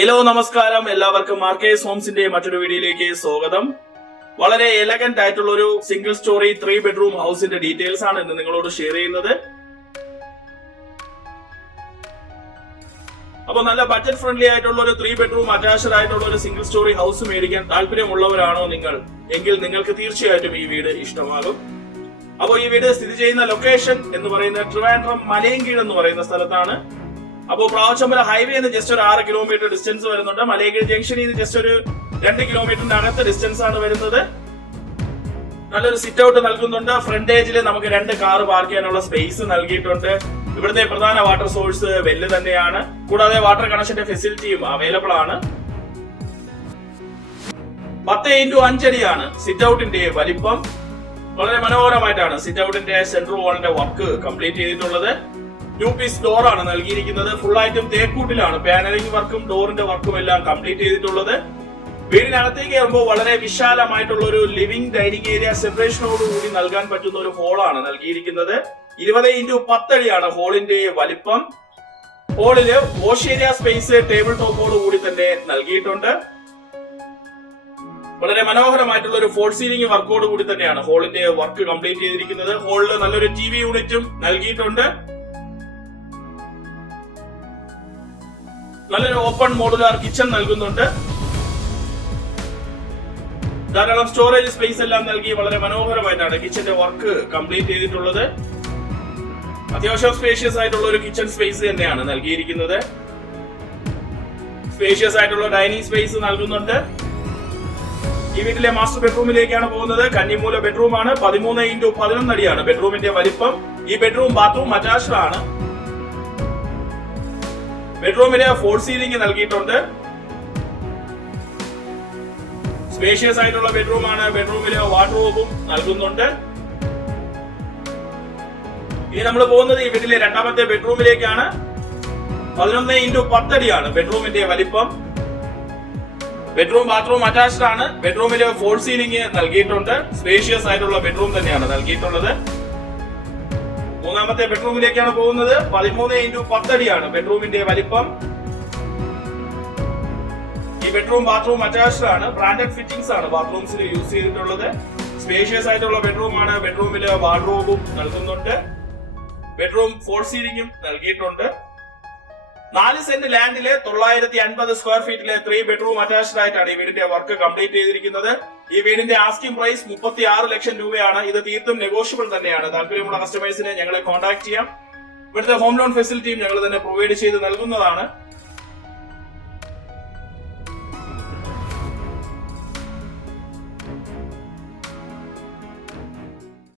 Hello നമസ്കാരം. എല്ലാവർക്കും Marquez ഹോംസിന്റെ മറ്റൊരു വീഡിയോയിലേക്ക് സ്വാഗതം. വളരെ എലഗന്റ് ആയിട്ടുള്ള ഒരു സിംഗിൾ സ്റ്റോറി ത്രീ ബെഡ്റൂം ഹൗസിന്റെ ഡീറ്റെയിൽസ് ആണ് ഇന്ന് നിങ്ങളോട് ഷെയർ ചെയ്യുന്നത്. അപ്പൊ നല്ല ബഡ്ജറ്റ് ഫ്രണ്ട്ലി ആയിട്ടുള്ള ഒരു ത്രീ ബെഡ്റൂം അറ്റാച്ച്ഡ് ആയിട്ടുള്ള ഒരു സിംഗിൾ സ്റ്റോറി ഹൗസ് മേടിക്കാൻ താല്പര്യമുള്ളവരാണോ നിങ്ങൾ? എങ്കിൽ നിങ്ങൾക്ക് തീർച്ചയായിട്ടും ഈ വീട് ഇഷ്ടമാകും. അപ്പോൾ ഈ വീട് സ്ഥിതി ചെയ്യുന്ന ലൊക്കേഷൻ എന്ന് പറയുന്നത് ട്രിവാൻഡ്രം മലയങ്കീഴ് എന്ന് പറയുന്ന സ്ഥലത്താണ്. അപ്പോൾ പ്രാവശ്യം ഹൈവേ നിന്ന് ജസ്റ്റ് ഒരു ആറ് കിലോമീറ്റർ ഡിസ്റ്റൻസ് വരുന്നുണ്ട്. മലയഗിരി ജംഗ്ഷനിൽ നിന്ന് ജസ്റ്റ് ഒരു രണ്ട് കിലോമീറ്ററിന്റെ അകത്ത് ഡിസ്റ്റൻസ് ആണ് വരുന്നത്. നല്ലൊരു സിറ്റ് ഔട്ട് നൽകുന്നുണ്ട്. ഫ്രണ്ടേജിൽ നമുക്ക് രണ്ട് കാർ പാർക്ക് ചെയ്യാനുള്ള സ്പേസ് നൽകിയിട്ടുണ്ട്. ഇവിടുത്തെ പ്രധാന വാട്ടർ സോഴ്സ് വെല്ല് തന്നെയാണ്. കൂടാതെ വാട്ടർ കണക്ഷന്റെ ഫെസിലിറ്റിയും അവൈലബിൾ ആണ്. പത്ത് ഇന്റു അഞ്ചടിയാണ് സിറ്റ് ഔട്ടിന്റെ വലിപ്പം. വളരെ മനോഹരമായിട്ടാണ് സിറ്റ് ഔട്ടിന്റെ സെൻട്രൽ വാളിന്റെ വർക്ക് കംപ്ലീറ്റ് ചെയ്തിട്ടുള്ളത്. ടു പീസ് ഡോർ ആണ് നൽകിയിരിക്കുന്നത്. ഫുൾ ആയിട്ടും തേക്കൂട്ടിലാണ്. പാനലിംഗ് വർക്കും ഡോറിന്റെ വർക്കും എല്ലാം കംപ്ലീറ്റ് ചെയ്തിട്ടുള്ളത്. വീടിനകത്തേക്ക് കയറുമ്പോൾ വളരെ വിശാലമായിട്ടുള്ള ഒരു ലിവിംഗ് ഡൈനിങ് ഏരിയ സെപ്പറേഷനോട് കൂടി നൽകാൻ പറ്റുന്ന ഒരു ഹോളാണ് നൽകിയിരിക്കുന്നത്. ഇരുപത് ഇന്റു പത്തടിയാണ് ഹോളിന്റെ വലിപ്പം. ഹോളിൽ വാഷ് ഏരിയ സ്പേസ് ടേബിൾ ടോപ്പോട് കൂടി തന്നെ നൽകിയിട്ടുണ്ട്. വളരെ മനോഹരമായിട്ടുള്ള ഒരു ഫോൾ സീലിംഗ് വർക്കോട് കൂടി തന്നെയാണ് ഹോളിന്റെ വർക്ക് കംപ്ലീറ്റ് ചെയ്തിരിക്കുന്നത്. ഹോളിൽ നല്ലൊരു ടി വി യൂണിറ്റും നൽകിയിട്ടുണ്ട്. നല്ലൊരു ഓപ്പൺ മോഡുലാർ കിച്ചൺ നൽകുന്നുണ്ട്. ധാരാളം സ്റ്റോറേജ് സ്പേസ് എല്ലാം നൽകി വളരെ മനോഹരമായിട്ടാണ് കിച്ചന്റെ വർക്ക് കംപ്ലീറ്റ് ചെയ്തിട്ടുള്ളത്. അത്യാവശ്യം സ്പേഷ്യസ് ആയിട്ടുള്ള ഒരു കിച്ചൺ സ്പേസ് തന്നെയാണ് നൽകിയിരിക്കുന്നത്. സ്പേഷ്യസ് ആയിട്ടുള്ള ഡൈനിങ് സ്പേസ് നൽകുന്നുണ്ട്. ഈ വീട്ടിലെ മാസ്റ്റർ ബെഡ്റൂമിലേക്കാണ് പോകുന്നത്. കന്നിമൂല ബെഡ്റൂം ആണ്. പതിമൂന്ന് ഇന്റു പതിനൊന്നടിയാണ് ബെഡ്റൂമിന്റെ വലിപ്പം. ഈ ബെഡ്റൂം ബാത്റൂം അറ്റാച്ച്ഡ് ആണ്. ബെഡ്റൂമിന് ഫോർ സീലിംഗ് നൽകിയിട്ടുണ്ട്. സ്പേഷ്യസ് ആയിട്ടുള്ള ബെഡ്റൂം ആണ്. ബെഡ്റൂമിൽ വാർഡ്രോബും നൽകുന്നുണ്ട്. ഇനി നമ്മൾ പോകുന്നത് ഈ വീട്ടിലെ രണ്ടാമത്തെ ബെഡ്റൂമിലേക്കാണ് പതിനൊന്ന് ഇന്റു പത്തടിയാണ് ബെഡ്റൂമിന്റെ വലിപ്പം. ബെഡ്റൂം ബാത്റൂം അറ്റാച്ച്ഡ് ആണ്. ബെഡ്റൂമിൽ ഫോൾ സീലിംഗ് നൽകിയിട്ടുണ്ട്. സ്പേഷ്യസ് ആയിട്ടുള്ള ബെഡ്റൂം തന്നെയാണ് നൽകിയിട്ടുള്ളത്. മൂന്നാമത്തെ ബെഡ്റൂമിലേക്കാണ് പോകുന്നത്. പതിമൂന്ന് ഇന്റു പത്തടിയാണ് ബെഡ്റൂമിന്റെ വലിപ്പം. ഈ ബെഡ്റൂം ബാത്റൂം അറ്റാച്ച്ഡ് ആണ്. ബ്രാൻഡഡ് ഫിറ്റിംഗ്സ് ആണ് ബാത്റൂംസിൽ യൂസ് ചെയ്തിട്ടുള്ളത്. സ്പേഷ്യസ് ആയിട്ടുള്ള ബെഡ്റൂം ആണ് ബെഡ്റൂമിൽ വാർഡ്രോബും നൽകുന്നുണ്ട്. ബെഡ്റൂം ഫോൾ സീലിംഗും നൽകിയിട്ടുണ്ട്. നാല് സെന്റ് ലാൻഡിൽ തൊള്ളായിരത്തി അൻപത് സ്ക്വയർ ഫീറ്റിലെ ത്രീ ബെഡ്റൂം അറ്റാച്ച്ഡ് ആയിട്ടാണ് ഈ വീടിന്റെ വർക്ക് കംപ്ലീറ്റ് ചെയ്തിരിക്കുന്നത്. ഈ വീടിന്റെ ആസ്കിംഗ് പ്രൈസ് മുപ്പത്തി ആറ് ലക്ഷം രൂപയാണ്. ഇത് തീർത്തും നെഗോഷ്യബിൾ തന്നെയാണ്. താല്പര്യമുള്ള കസ്റ്റമേഴ്സിനെ ഞങ്ങളെ കോൺടാക്ട് ചെയ്യാം. ഇവിടുത്തെ ഹോം ലോൺ ഫെസിലിറ്റിയും ഞങ്ങൾ തന്നെ പ്രൊവൈഡ് ചെയ്ത് നൽകുന്നതാണ്.